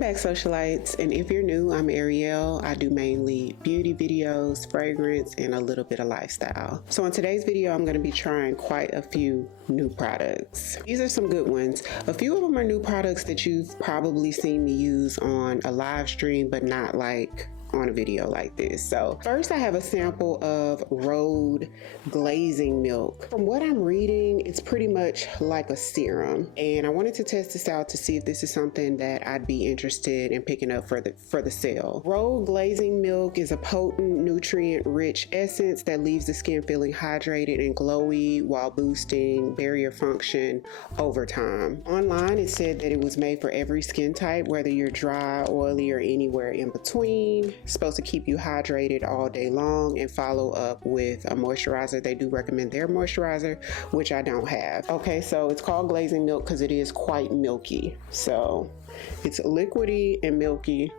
Welcome back, socialites, and if you're new, I'm Ariel. I do mainly beauty videos, fragrance, and a little bit of lifestyle. So in today's video, I'm going to be trying quite a few new products. These are some good ones. A few of them are new products that you've probably seen me use on a live stream, but not like on a video like this. So first I have a sample of Rhode Glazing milk. From what I'm reading, it's pretty much like a serum, and I wanted to test this out to see if this is something that I'd be interested in picking up for the sale. Rhode Glazing milk is a potent, nutrient-rich essence that leaves the skin feeling hydrated and glowy while boosting barrier function over time. Online, it said that it was made for every skin type, whether you're dry, oily, or anywhere in between. It's supposed to keep you hydrated all day long and follow up with a moisturizer. They do recommend their moisturizer, which I don't have. Okay, so it's called glazing milk because it is quite milky. So it's liquidy and milky.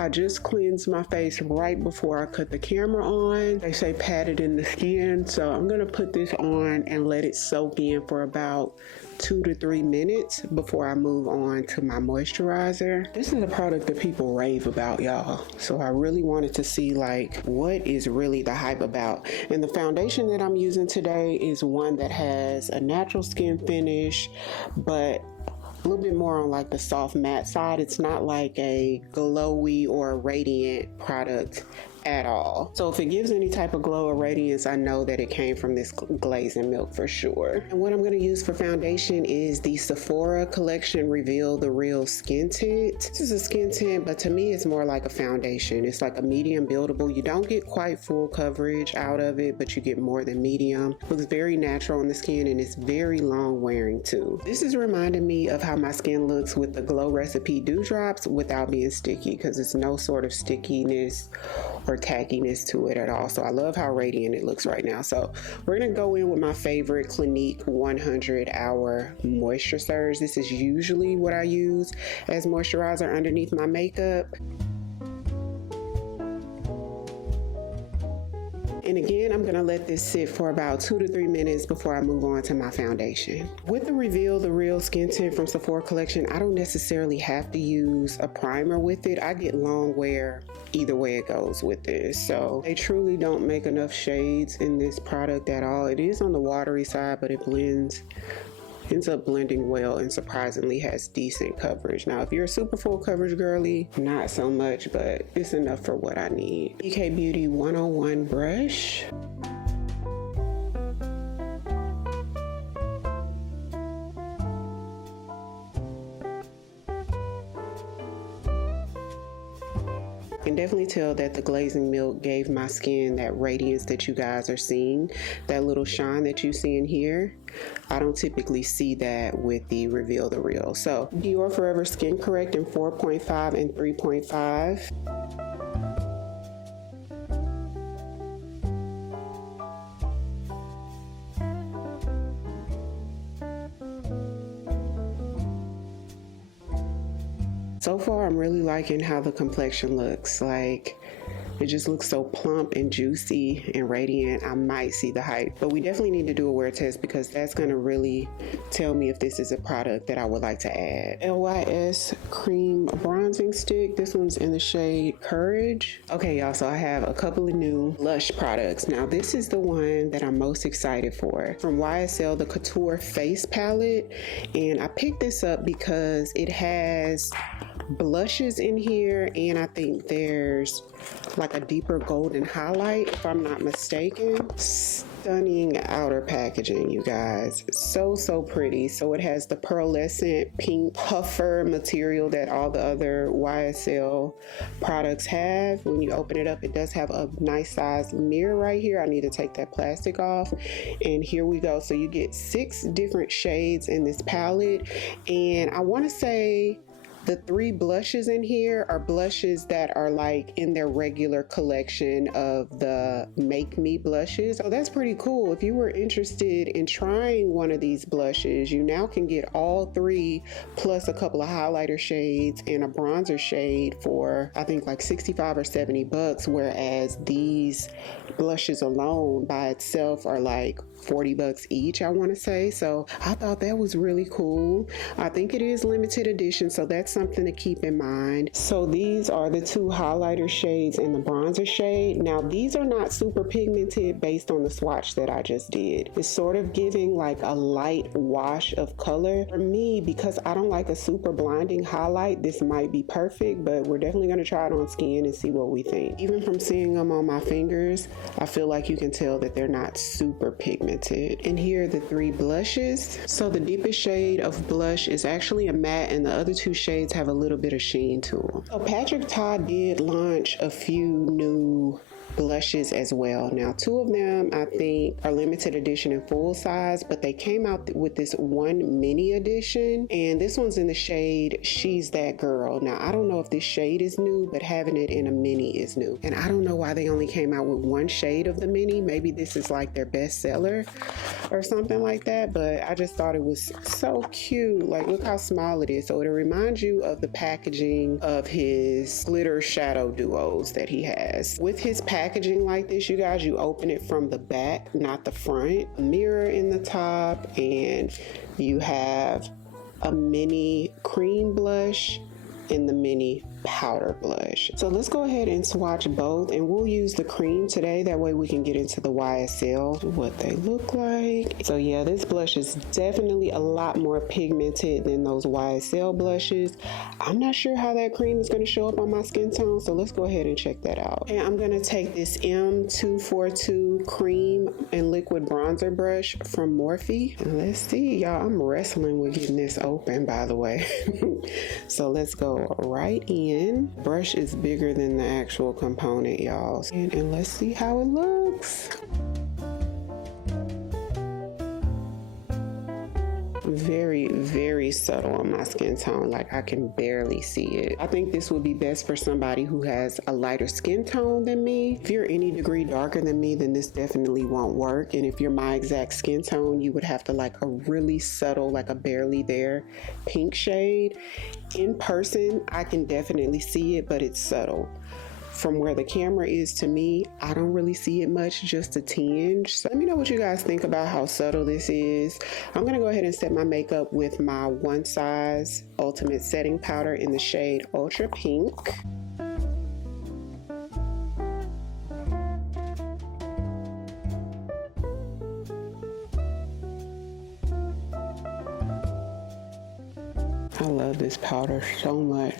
I just cleansed my face right before I cut the camera on. They say pat it in the skin, so I'm gonna put this on and let it soak in for about 2 to 3 minutes before I move on to my moisturizer. This is a product that people rave about, y'all. So I really wanted to see like what is really the hype about. And the foundation that I'm using today is one that has a natural skin finish, but a little bit more on like the soft matte side. It's not like a glowy or a radiant product at all. So if it gives any type of glow or radiance, I know that it came from this glazing milk for sure. And what I'm going to use for foundation is the Sephora collection Reveal the Real skin tint. This is a skin tint, but to me it's more like a foundation. It's like a medium buildable. You don't get quite full coverage out of it, but you get more than medium. Looks very natural on the skin, and it's very long wearing too. This is reminding me of how my skin looks with the Glow Recipe Dew Drops without being sticky, because it's no sort of stickiness or tackiness to it at all. So I love how radiant it looks right now. So we're gonna go in with my favorite Clinique 100 Hour Moisture Surge. This is usually what I use as moisturizer underneath my makeup. And again, I'm gonna let this sit for about 2 to 3 minutes before I move on to my foundation. With the Reveal the Real skin tint from Sephora collection, I don't necessarily have to use a primer with it. I get long wear either way it goes with this. So they truly don't make enough shades in this product at all. It is on the watery side, but it ends up blending well and surprisingly has decent coverage. Now, if you're a super full coverage girly, not so much, but it's enough for what I need. PK Beauty 101 brush. I can definitely tell that the glazing milk gave my skin that radiance that you guys are seeing, that little shine that you see in here. I don't typically see that with the Reveal the Real. So Dior Forever Skin Correct in 4.5 and 3.5. So far, I'm really liking how the complexion looks. Like, it just looks so plump and juicy and radiant. I might see the hype, but we definitely need to do a wear test because that's gonna really tell me if this is a product that I would like to add. LYS Cream Bronzing Stick. This one's in the shade Courage. Okay, y'all, so I have a couple of new Lush products. Now, this is the one that I'm most excited for. From YSL, the Couture Face Palette. And I picked this up because it has blushes in here, and I think there's like a deeper golden highlight, if I'm not mistaken. Stunning outer packaging, you guys. So pretty. So it has the pearlescent pink puffer material that all the other YSL products have. When you open it up, it does have a nice size mirror right here. I need to take that plastic off, and here we go. So you get 6 different shades in this palette, and I want to say the 3 blushes in here are blushes that are like in their regular collection of the Make Me blushes. So that's pretty cool. If you were interested in trying one of these blushes, you now can get all 3 plus a couple of highlighter shades and a bronzer shade for I think like 65 or 70 bucks, whereas these blushes alone by itself are like 40 bucks each, I want to say. So I thought that was really cool. I think it is limited edition, so that's something to keep in mind. So these are the two highlighter shades and the bronzer shade. Now these are not super pigmented based on the swatch that I just did. It's sort of giving like a light wash of color. For me, because I don't like a super blinding highlight, this might be perfect, but we're definitely going to try it on skin and see what we think. Even from seeing them on my fingers, I feel like you can tell that they're not super pigmented. And here are the three blushes. So the deepest shade of blush is actually a matte, and the other two shades have a little bit of sheen to them. So Patrick Ta did launch a few new blushes as well. Now, two of them I think are limited edition and full size, but they came out with this one mini edition, and this one's in the shade She's That Girl. Now, I don't know if this shade is new, but having it in a mini is new. And I don't know why they only came out with one shade of the mini. Maybe this is like their best seller or something like that, but I just thought it was so cute. Like, look how small it is. So it reminds you of the packaging of his glitter shadow duos that he has. With his packaging like this, you guys, you open it from the back, not the front. A mirror in the top, and you have a mini cream blush and the mini powder blush. So let's go ahead and swatch both, and we'll use the cream today. That way we can get into the YSL, what they look like. So yeah, this blush is definitely a lot more pigmented than those YSL blushes. I'm not sure how that cream is going to show up on my skin tone, so let's go ahead and check that out. And I'm going to take this M242 cream and liquid bronzer brush from Morphe. And let's see, y'all, I'm wrestling with getting this open, by the way. So let's go right in. Brush is bigger than the actual component, y'all. And let's see how it looks. Very, very subtle on my skin tone. Like, I can barely see it. I think this would be best for somebody who has a lighter skin tone than me. If you're any degree darker than me, then this definitely won't work. And if you're my exact skin tone, you would have to like a really subtle, like a barely there pink shade. In person, I can definitely see it, but it's subtle. From where the camera is to me, I don't really see it much, just a tinge. So let me know what you guys think about how subtle this is. I'm gonna go ahead and set my makeup with my One Size Ultimate Setting Powder in the shade Ultra Pink. I love this powder so much.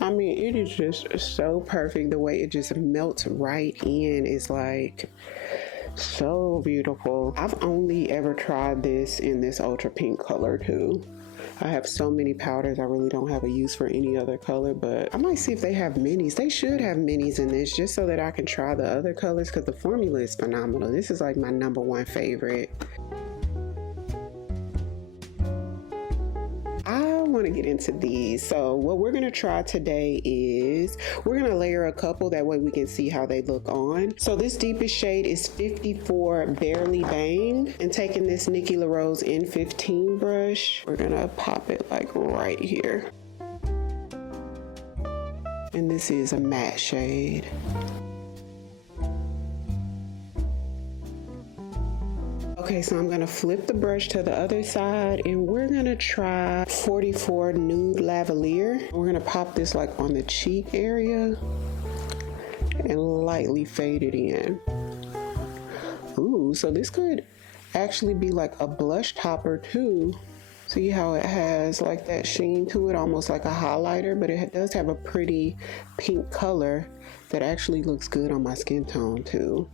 I mean, it is just so perfect. The way it just melts right in is like so beautiful. I've only ever tried this in this ultra pink color too. I have so many powders, I really don't have a use for any other color, but I might see if they have minis. They should have minis in this, just so that I can try the other colors, because the formula is phenomenal. This is like my #1 favorite. Want to get into these. So what we're going to try today is we're going to layer a couple, that way we can see how they look on. So this deepest shade is 54 Barely Bang, and taking this Nikki LaRose N15 brush, we're going to pop it like right here. And this is a matte shade. Okay, so I'm gonna flip the brush to the other side, and we're gonna try 44 Nude Lavalier. We're gonna pop this like on the cheek area and lightly fade it in. Ooh, so this could actually be like a blush topper too. See how it has like that sheen to it, almost like a highlighter, but it does have a pretty pink color that actually looks good on my skin tone too.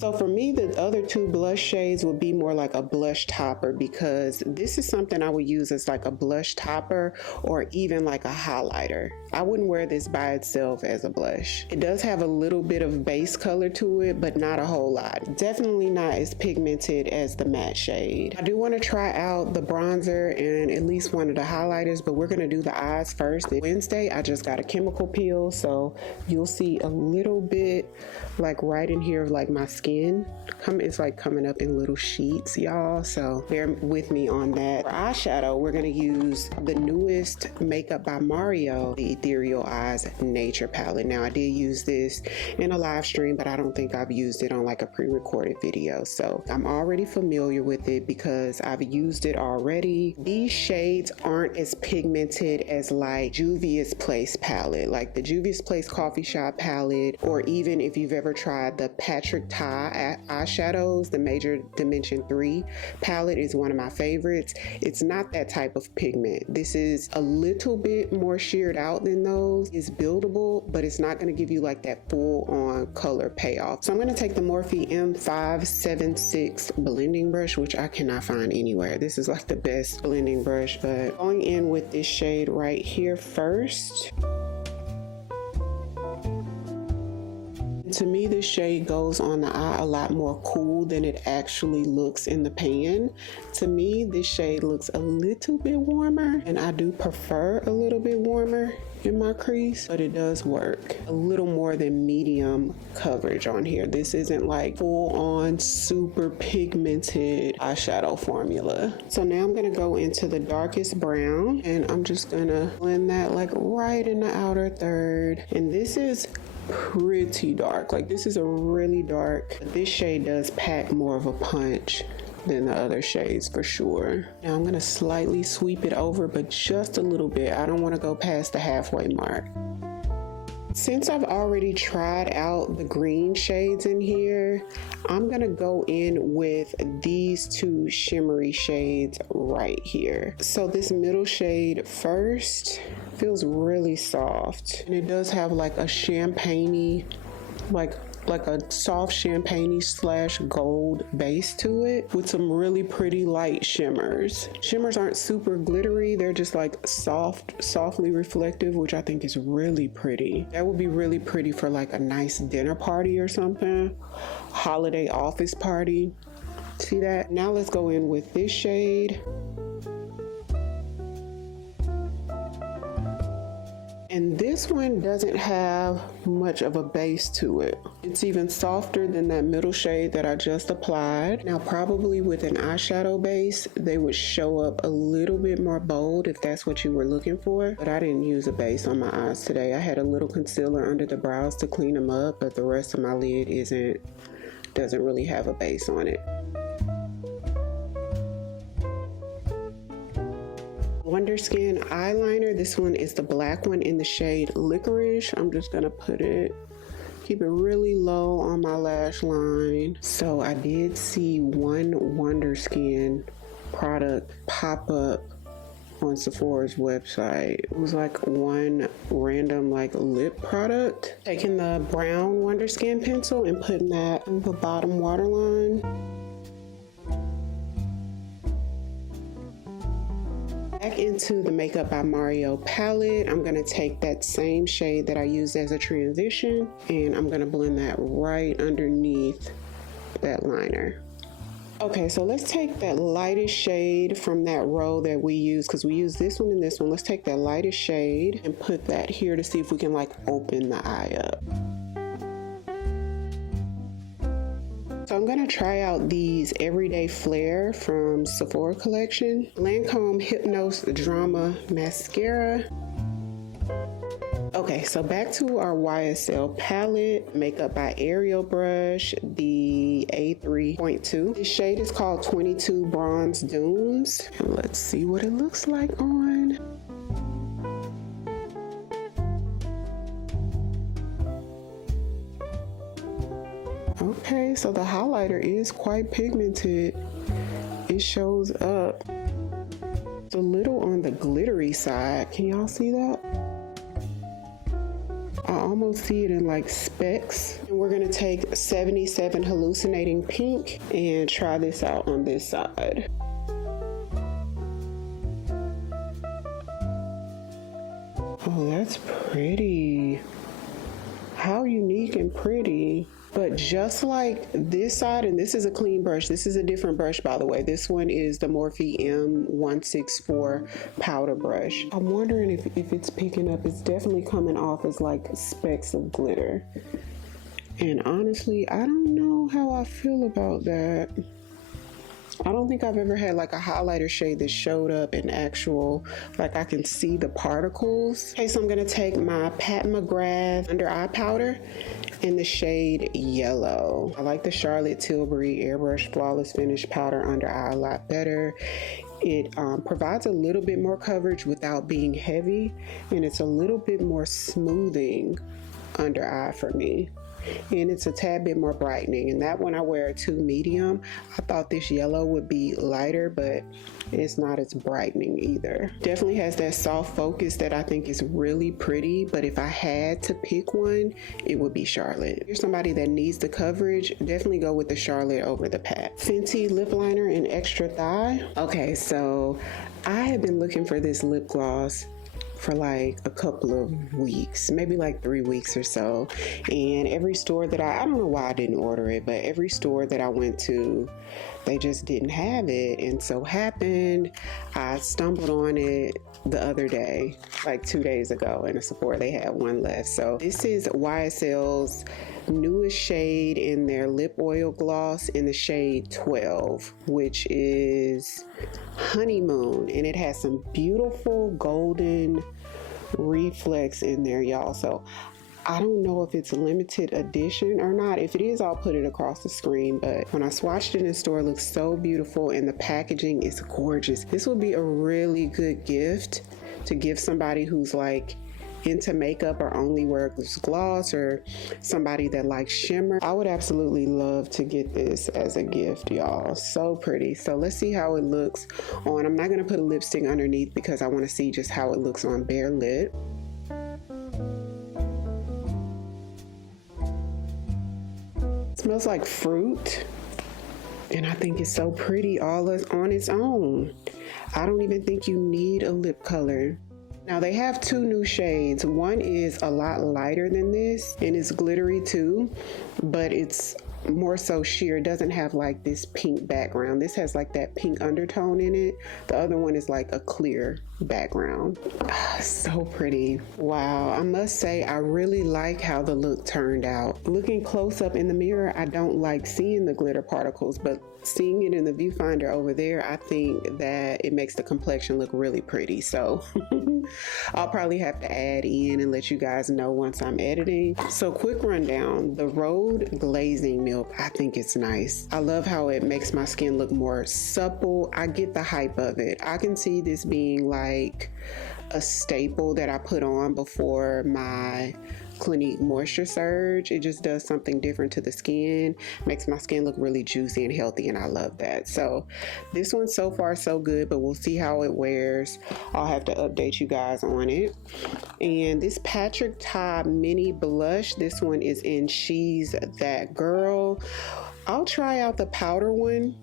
So for me, the other two blush shades would be more like a blush topper, because this is something I would use as like a blush topper or even like a highlighter. I wouldn't wear this by itself as a blush. It does have a little bit of base color to it, but not a whole lot. Definitely not as pigmented as the matte shade. I do want to try out the bronzer and at least one of the highlighters, but we're going to do the eyes first. Wednesday, I just got a chemical peel, so you'll see a little bit like right in here of like my skin skin. It's like coming up in little sheets, y'all, so bear with me on that. For eyeshadow, we're gonna use the newest Makeup by Mario, the Ethereal Eyes Nature Palette. Now, I did use this in a live stream, but I don't think I've used it on like a pre-recorded video, so I'm already familiar with it because I've used it already. These shades aren't as pigmented as like Juvia's Place palette, like the Juvia's Place Coffee Shop palette, or even if you've ever tried the Patrick Ta eyeshadows, the Major Dimension 3 palette is one of my favorites. It's not that type of pigment. This is a little bit more sheared out than those. It's buildable, but it's not going to give you like that full on color payoff. So I'm going to take the Morphe M576 blending brush, which I cannot find anywhere. This is like the best blending brush, but going in with this shade right here first. To me, this shade goes on the eye a lot more cool than it actually looks in the pan. To me, this shade looks a little bit warmer, and I do prefer a little bit warmer in my crease, but it does work. A little more than medium coverage on here. This isn't like full on super pigmented eyeshadow formula. So now I'm gonna go into the darkest brown, and I'm just gonna blend that like right in the outer third. And this is pretty dark. Like, this is a really dark. This shade does pack more of a punch than the other shades for sure. Now I'm gonna slightly sweep it over, but just a little bit. I don't want to go past the halfway mark. Since I've already tried out the green shades in here, I'm gonna go in with these two shimmery shades right here. So this middle shade first feels really soft, and it does have like a champagne-y, like a soft champagne slash gold base to it with some really pretty light shimmers. Shimmers aren't super glittery, they're just like softly reflective, which I think is really pretty. That would be really pretty for like a nice dinner party or something, holiday office party. See that? Now let's go in with this shade. And this one doesn't have much of a base to it. It's even softer than that middle shade that I just applied. Now, probably with an eyeshadow base, they would show up a little bit more bold if that's what you were looking for. But I didn't use a base on my eyes today. I had a little concealer under the brows to clean them up, but the rest of my lid doesn't really have a base on it. Wonderskin eyeliner. This one is the black one in the shade Licorice. I'm just gonna keep it really low on my lash line. So I did see one Wonderskin product pop up on Sephora's website. It was like one random like lip product. Taking the brown Wonderskin pencil and putting that in the bottom waterline. Back into the Makeup by Mario palette, I'm gonna take that same shade that I used as a transition, and I'm gonna blend that right underneath that liner. Okay, so let's take that lightest shade from that row that we used, because we used this one and this one. Let's take that lightest shade and put that here to see if we can like open the eye up. So I'm gonna try out these Everyday Flare from Sephora collection. Lancome Hypnose Drama Mascara. Okay, so back to our YSL palette, Makeup by Ariel brush, the A3.2. This shade is called 22 Bronze Dunes. And let's see what it looks like on. Okay, so the highlighter is quite pigmented. It shows up. It's a little on the glittery side. Can y'all see that? I almost see it in like specks. And we're gonna take 77 Hallucinating Pink and try this out on this side. Oh, that's pretty. How unique and pretty. But just like this side, and this is a clean brush. This is a different brush, by the way. This one is the Morphe M164 powder brush. I'm wondering if it's picking up. It's definitely coming off as like specks of glitter. And honestly, I don't know know how I feel about that. I don't think I've ever had like a highlighter shade that showed up in actual, like I can see the particles. Okay, so I'm gonna take my Pat McGrath under eye powder in the shade Yellow. I like the Charlotte Tilbury Airbrush Flawless Finish Powder under eye a lot better. It provides a little bit more coverage without being heavy, and it's a little bit more smoothing under eye for me. And it's a tad bit more brightening, and that one I wear a 2 medium. I thought this yellow would be lighter, but it's not as brightening either. Definitely has that soft focus that I think is really pretty, but if I had to pick one, it would be Charlotte. If you're somebody that needs the coverage, definitely go with the Charlotte over the Pat. Fenty lip liner in Extra Thigh. Okay, so I have been looking for this lip gloss for like a couple of weeks, maybe like 3 weeks or so, and every store that I don't know why I didn't order it, but every store that I went to, they just didn't have it. And so happened I stumbled on it the other day, like 2 days ago, in a Sephora. They had one left. So this is YSL's newest shade in their lip oil gloss in the shade 12, which is Honeymoon, and it has some beautiful golden reflex in there, y'all. So I don't know if it's a limited edition or not. If it is, I'll put it across the screen, but when I swatched it in store, it looks so beautiful and the packaging is gorgeous. This would be a really good gift to give somebody who's like into makeup or only wears gloss, or somebody that likes shimmer. I would absolutely love to get this as a gift, y'all. So pretty. So let's see how it looks on. I'm not going to put a lipstick underneath because I want to see just how it looks on bare lip. It smells like fruit, and I think it's so pretty all on its own. I don't even think you need a lip color. Now they have 2 new shades. One is a lot lighter than this, and it's glittery too, but it's more so sheer. It doesn't have like this pink background. This has like that pink undertone in it. The other one is like a clear background. So pretty. Wow, I must say I really like how the look turned out. Looking close up in the mirror, I don't like seeing the glitter particles, but seeing it in the viewfinder over there, I think that it makes the complexion look really pretty. So I'll probably have to add in and let you guys know once I'm editing. So quick rundown, the Rhode Glazing milk, I think it's nice. I love how it makes my skin look more supple. I get the hype of it. I can see this being like a staple that I put on before my Clinique Moisture Surge. It just does something different to the skin, makes my skin look really juicy and healthy, and I love that. So this one so far so good, but we'll see how it wears. I'll have to update you guys on it. And this Patrick Ta mini blush, this one is in She's That Girl. I'll try out the powder one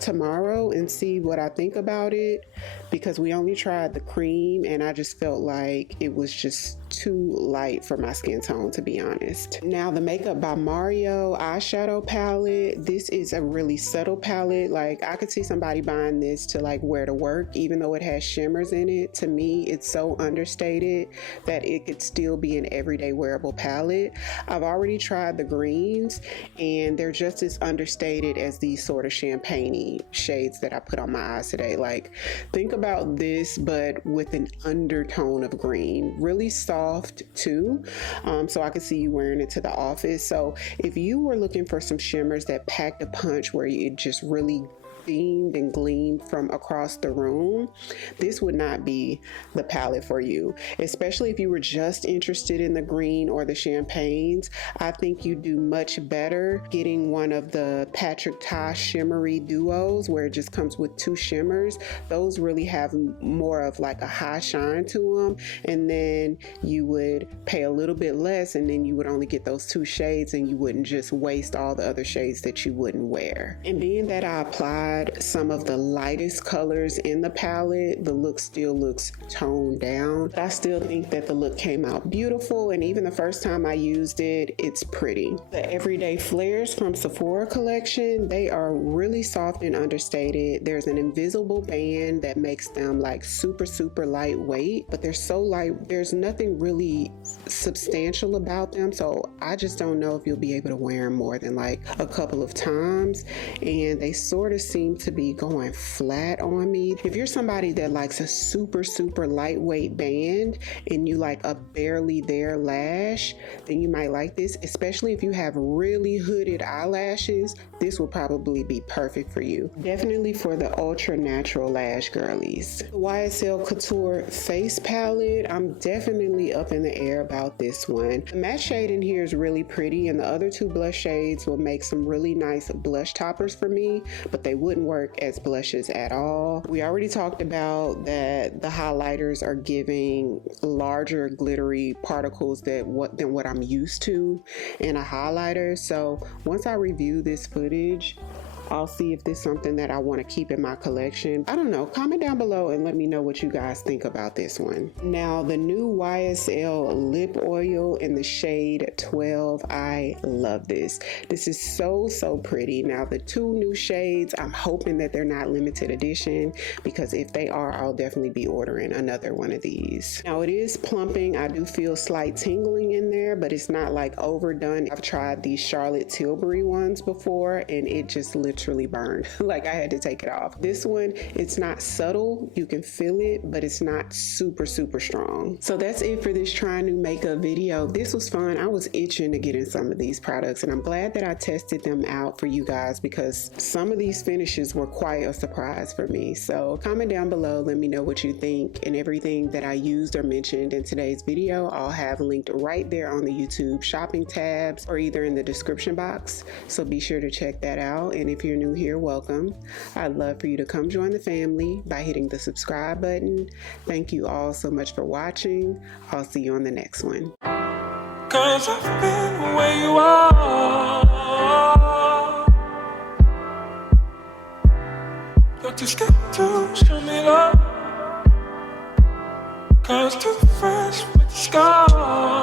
tomorrow and see what I think about it, because we only tried the cream and I just felt like it was just too light for my skin tone, to be honest. Now the Makeup by Mario Eyeshadow Palette. This is a really subtle palette. Like I could see somebody buying this to like wear to work, even though it has shimmers in it. To me, it's so understated that it could still be an everyday wearable palette. I've already tried the greens and they're just as understated as these sort of champagne-y shades that I put on my eyes today. Like think about this, but with an undertone of green, really soft too. So I could see you wearing it to the office. So if you were looking for some shimmers that packed a punch where it just really beamed and gleamed from across the room, this would not be the palette for you, especially if you were just interested in the green or the champagnes. I think you do much better getting one of the Patrick Ta shimmery duos where it just comes with 2 shimmers. Those really have more of like a high shine to them, and then you would pay a little bit less and then you would only get those 2 shades and you wouldn't just waste all the other shades that you wouldn't wear. And being that I applied tried some of the lightest colors in the palette, the look still looks toned down. But I still think that the look came out beautiful, and even the first time I used it, it's pretty. The Everyday Flares from Sephora collection, they are really soft and understated. There's an invisible band that makes them like super lightweight, but they're so light, there's nothing really substantial about them, so I just don't know if you'll be able to wear them more than like a couple of times, and they sort of seem to be going flat on me. If you're somebody that likes a super lightweight band and you like a barely there lash, then you might like this, especially if you have really hooded eyelashes. This will probably be perfect for you. Definitely for the ultra natural lash girlies. The YSL Couture Face Palette, I'm definitely up in the air about this one. The matte shade in here is really pretty, and the other two blush shades will make some really nice blush toppers for me, but they wouldn't work as blushes at all. We already talked about that the highlighters are giving larger glittery particles than what I'm used to in a highlighter. So once I review this footage, I'll see if this is something that I want to keep in my collection. I don't know. Comment down below and let me know what you guys think about this one. Now, the new YSL Lip Oil in the shade 12. I love this. This is so pretty. Now, the two new shades, I'm hoping that they're not limited edition, because if they are, I'll definitely be ordering another one of these. Now, it is plumping. I do feel slight tingling in there, but it's not like overdone. I've tried these Charlotte Tilbury ones before, and it just literally burned. Like I had to take it off. This one, it's not subtle. You can feel it, but it's not super strong. So that's it for this trying new makeup video. This was fun. I was itching to get in some of these products, and I'm glad that I tested them out for you guys, because some of these finishes were quite a surprise for me. So comment down below, let me know what you think, and everything that I used or mentioned in today's video, I'll have linked right there on the YouTube shopping tabs or either in the description box. So be sure to check that out. And if you're new here, welcome. I'd love for you to come join the family by hitting the subscribe button. Thank you all so much for watching. I'll see you on the next one. 'Cause I've been where you are. Don't you step to show me love. 'Cause too fresh with the scars.